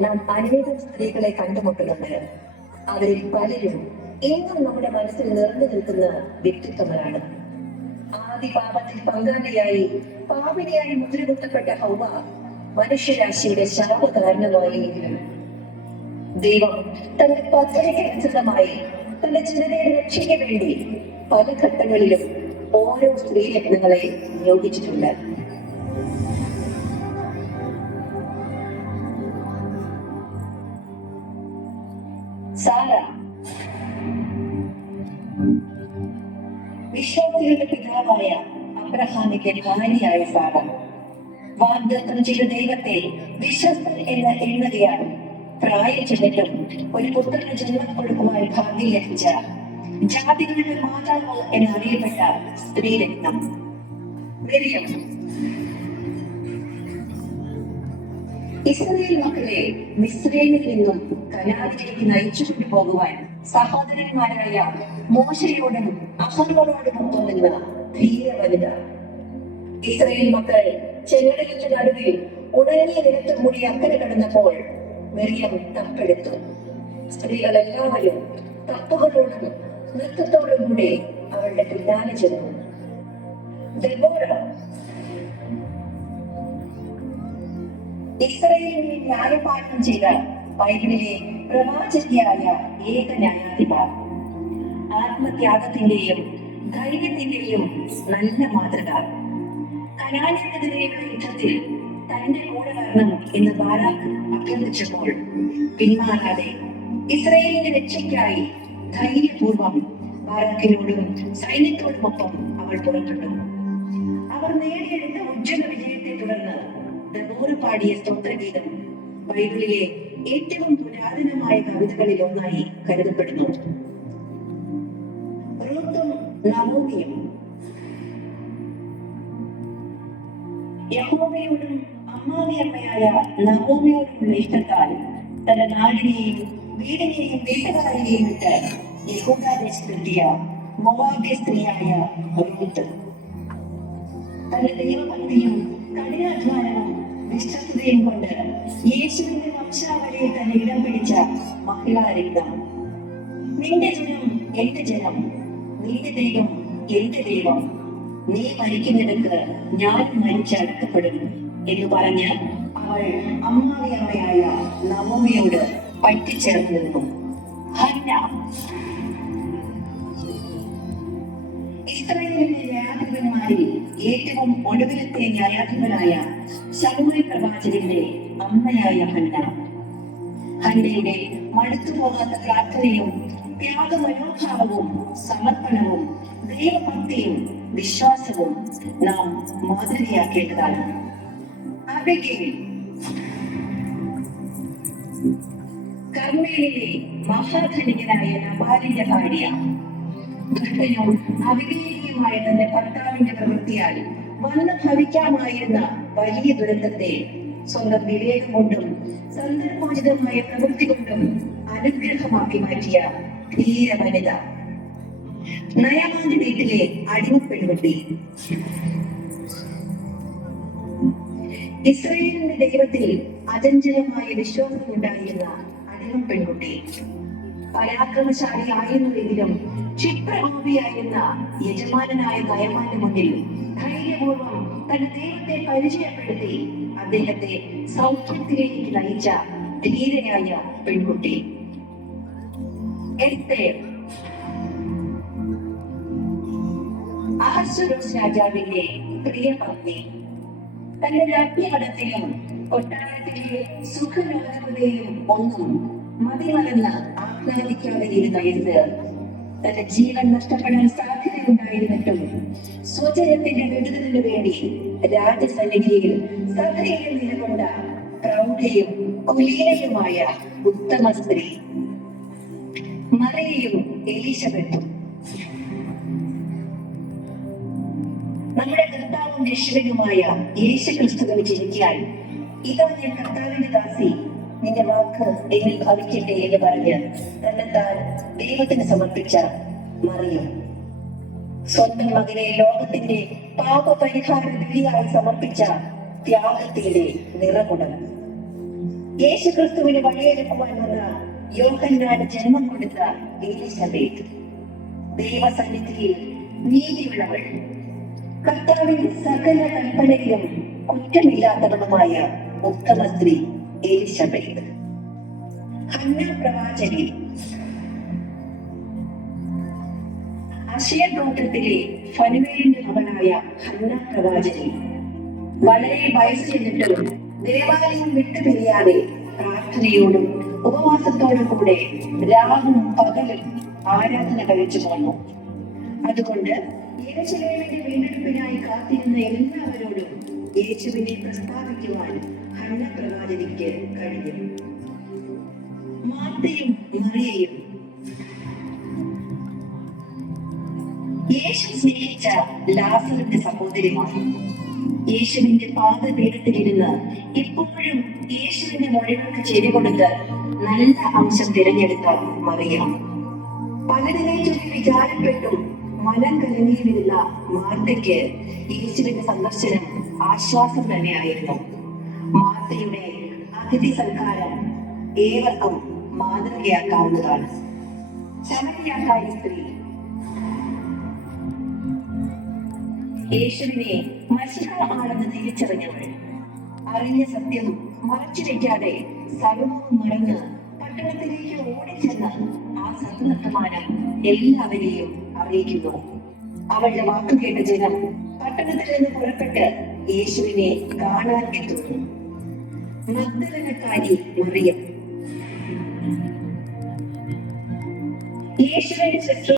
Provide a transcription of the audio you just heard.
നാം അനേകം സ്ത്രീകളെ കണ്ടുമുട്ടുന്നുണ്ട്. അവരിൽ പലരും ഏതും നമ്മുടെ മനസ്സിൽ നിറഞ്ഞു നിൽക്കുന്ന വ്യക്തിത്വങ്ങളാണ്. ആദ്യ പാപത്തിൽ പങ്കാളിയായി പാപിനിയായി മുദ്രകുത്തപ്പെട്ട ഹൗവ മനുഷ്യരാശിയുടെ ശാപ കാരണമായെങ്കിലും ദൈവം തന്റെ പദ്ധതിക്ക് അനുസൃതമായി തന്റെ ജനതയുടെ രക്ഷയ്ക്ക് വേണ്ടി പല ഘട്ടങ്ങളിലും ഓരോ സ്ത്രീ ലഗ്നങ്ങളെ നിയോഗിച്ചിട്ടുണ്ട്. വിശ്വാസികളുടെ പിതാവായ അബ്രഹാമിന്റെ ഭാര്യയായ സാറ. വാഗ്ദത്തം ചെയ്ത ദൈവത്തെ വിശ്വസ്തൻ എന്ന എഴുതുകയാൽ പ്രായം ചെന്നിട്ടും ഒരു പുത്രന് ജന്മം കൊടുക്കുവാൻ ഭാഗ്യം ലഭിച്ച ജാതികളുടെ മാതാവ് എന്നറിയപ്പെട്ട സ്ത്രീരത്നം മിരിയം. ഇസ്രയേൽ മക്കളെ മിസ്രൈമിൽ നിന്നും കനാലിലേക്ക് നയിച്ചു കൊണ്ടുപോകുവാൻ സഹോദരന്മാരായ മോശയോടും അഹർവരോടും തോന്നുന്ന നിന്ന ധീര വനിത ഇസ്രയേൽ മക്കൾ ചെങ്കടലിന്റെ നടുവിൽ ഉണങ്ങിയ നിരത്തു കൂടി അക്കരെ കടന്നപ്പോൾ മെറിയം തപ്പെടുത്തു. സ്ത്രീകൾ എല്ലാവരും തപ്പുകളോടും നൃത്തത്തോടും കൂടി അവളുടെ പിന്നാലെ ചെന്നു. ഇസ്രയേലിനെ ന്യായപാലനം ചെയ്ത ബൈബിളിലെ പ്രവാചകിയായ ഏക ന്യായാധിപ ആത്മത്യാഗത്തിന്റെയും ധൈര്യത്തിന്റെയും നല്ല മാതൃക. കനാലിനെതിരെയുള്ള യുദ്ധത്തിൽ തന്റെ കൂടെ വരണം എന്ന് ബാരാക്ക് അഭ്യർത്ഥിച്ചപ്പോൾ പിന്മാറാതെ ഇസ്രയേലിന്റെ രക്ഷയ്ക്കായി ധൈര്യപൂർവം ബാരാക്കിനോടും സൈന്യത്തോടുമൊപ്പം അവൾ പുറപ്പെട്ടു അവർ നേടിയെടുത്ത ഉജ്ജ്വല വിജയത്തെ തുടർന്ന് പാടിയ സ്തോത്രഗീതം ബൈബിളിലെ ഏറ്റവും പുരാതനമായ കവിതകളിൽ ഒന്നായി കരുതപ്പെടുന്നു. റൂത്തും നവോമിയും യഹോവയോടും അമ്മാവിയമ്മയായ നവോമിയോടുമുള്ള ഇഷ്ടത്താൽ തന്റെ നാടിനെയും വീടിനെയും വീട്ടുകാരനെയും വിട്ട് യഹൂദാദേശത്തെത്തിയ മൊവാബിയ സ്ത്രീയായ റൂത്ത് തന്റെ ദൈവഭക്തിയും കഠിനാധ്വാനവും വിശ്വസ്തയും കൊണ്ട് യേശുവിന്റെ വംശാവലിയിൽ തന്നെ ഇടം പിടിച്ച മഹിളാരംഗം നിന്റെ ജനം എന്റെ ജനം. നിന്റെ ദൈവം എന്റെ ദൈവം. നീ മരിക്കുന്നിടക്ക് ഞാൻ മരിച്ചടക്കപ്പെടും എന്ന് പറഞ്ഞ് അവൾ അമ്മാവിയമ്മയായ നവമിയോട് പറ്റിച്ചേർന്നിരുന്നു ഇസ്രായേലിലെ ന്യായാധിപന്മാരിൽ ഏറ്റവും ഒടുവിലത്തെ ന്യായാധിപനായ ശമുവേൽ പ്രവാചകന്റെ അമ്മയായ ഹന്ന ഹന്നയുടെ മടുത്തുപോകാത്ത പ്രാർത്ഥനയും ത്യാഗമനോഭാവവും സമർപ്പണവും ദൈവഭക്തിയും വിശ്വാസവും നാം മാതൃകയാക്കേണ്ടതാണ്. അവയ്ക്ക് കർമ്മയിലെ മഹാധനികനായ നബാലിന്റെ ഭാര്യ. ദുഷ്ടനും തന്റെ ഭർത്താവിന്റെ പ്രവൃത്തിയാൽ വന്ന് ഭവിക്കാമായിരുന്ന വലിയ ദുരന്തത്തെ സ്വന്തം വിവേകം കൊണ്ടും സന്ദർഭോചിതമായ പ്രവൃത്തി കൊണ്ടും അനുഗ്രഹമാക്കി മാറ്റിയ ധീര വനിത. നയമാന്റെ വീട്ടിലെ അടിമപ്പെടുകുട്ടി ഇസ്രയേലിന്റെ ദൈവത്തിൽ അചഞ്ചലമായ വിശ്വാസം ഉണ്ടായിരുന്ന അടിമ പെൺകുട്ടി. പരാക്രമശാലിയായിരുന്നുവെങ്കിലും ക്ഷിപ്രകോപിയായിരുന്ന യജമാനായ നയമാന്റെ മുന്നിൽ ധൈര്യപൂർവം തന്റെ ദൈവത്തെ പരിചയപ്പെടുത്തി അദ്ദേഹത്തെ സൗഖ്യത്തിലേക്ക് നയിച്ച ധീരയായ പെൺകുട്ടി. രാജാവിന്റെ പ്രിയ പത്നി. തന്റെ രാജ്ഞിപടത്തിലും കൊട്ടാരത്തിലെ സുഖലോകത്തിലെയും ഒന്നും മതിമറന്ന് ആഹ്ലാദിക്കാതെ ഇരുന്ന ഇരുന്നായിരുന്നു തന്റെ ജീവൻ നഷ്ടപ്പെടാൻ സാധ്യതയുണ്ടായിരുന്നിട്ടും സ്വജനത്തിന്റെ വിടുതലിനു വേണ്ടി രാജസന്നിധിയിൽ സഭയിൽ നിലകൊണ്ട പ്രൗഢയും കുലീനയുമായ ഉത്തമ സ്ത്രീ മറിയയും എലീശബത്തും നമ്മുടെ കർത്താവും രക്ഷകനുമായ യേശു ക്രിസ്തുവിന് ജനിക്കാൻ ഇതാ ഞാൻ കർത്താവിന്റെ ദാസി. നിന്റെ വാക്ക് എന്നിൽ ഭവിക്കട്ടെ എന്ന് പറഞ്ഞ് തന്നെത്താൻ ദൈവത്തിന് സമർപ്പിച്ച മറിയം. സ്വന്തം മകനെ ലോകത്തിന്റെ പാപപരിഹാര ബലിയായി സമർപ്പിച്ച ത്യാഗത്തിന്റെ നിറകുടം. യേശു ക്രിസ്തുവിന് വഴിയൊരുക്കുവാൻ വന്ന യോഹന്നാൻ ജന്മം കൊടുത്ത ദൈവസന്നിധിയിൽ നീതിയുള്ളവൾ. കർത്താവിന്റെ സകല കൽപ്പനയിലും കുറ്റമില്ലാത്തവളുമായ ഉത്തമ സ്ത്രീ. എലിസബേത്ത്. ഹന്ന പ്രവാചകി അശയ ഗോത്രത്തിലെ ഫനുവേലിന്റെ മകളായ ഹന്ന പ്രവാചകി വളരെ വയസ്സ് ചെന്നിട്ടും ദേവാലയം വിട്ടുപിരിയാതെ പ്രാർത്ഥനയോടും ഉപവാസത്തോടും കൂടെ രാവും പകലും ആരാധന കഴിച്ചു പോന്നു. അതുകൊണ്ട് യേശുലേമിന്റെ വീണ്ടെടുപ്പിനായി കാത്തിരുന്ന എല്ലാവരോടും യേശുവിനെ പ്രസ്താവിക്കുവാൻ ഹന്ന പ്രവാചകിക്ക് കഴിയും. മാർത്തയും മറിയയും യേശു സ്നേഹിച്ച ലാസറിന്റെ സഹോദരിമാർ യേശുവിന്റെ പാദപീഠത്തിലിരുന്ന് ഇപ്പോഴും യേശുവിന്റെ വഴികൾക്ക് ചെവി കൊടുത്ത് നല്ല അംശം തിരഞ്ഞെടുത്ത മറിയ. പലതിനെ ചൊല്ലി വിചാരപ്പെട്ടും മനം കലങ്ങിയിരുന്ന മാർത്തയ്ക്ക് യേശുവിന്റെ സന്ദർശനം ആശ്വാസം തന്നെയായിരുന്നു. മാർത്തയുടെ അതിഥി സൽക്കാരം ഏവർക്കും മാതൃകയാക്കാവുന്നതാണ്. ശമരിയാക്കാരി സ്ത്രീ. യേശുവിനെ മഷിഹ ആണെന്ന് തിരിച്ചറിഞ്ഞവൾ. അറിഞ്ഞ സത്യം മറച്ചു വയ്ക്കാതെ സർവവും മറന്ന് പട്ടണത്തിലേക്ക് ഓടിച്ചെന്ന് ആ സത്യവർത്തമാനം എല്ലാവരെയും അറിയിക്കുന്നു. അവളുടെ വാക്കുകേട്ട ജനം പട്ടണത്തിൽ നിന്ന് പുറപ്പെട്ട് യേശുവിനെ കാണാൻ എത്തുന്നു. മഗ്ദലനക്കാരി മറിയം യേശുവിന്റെ ശുശ്രൂഷ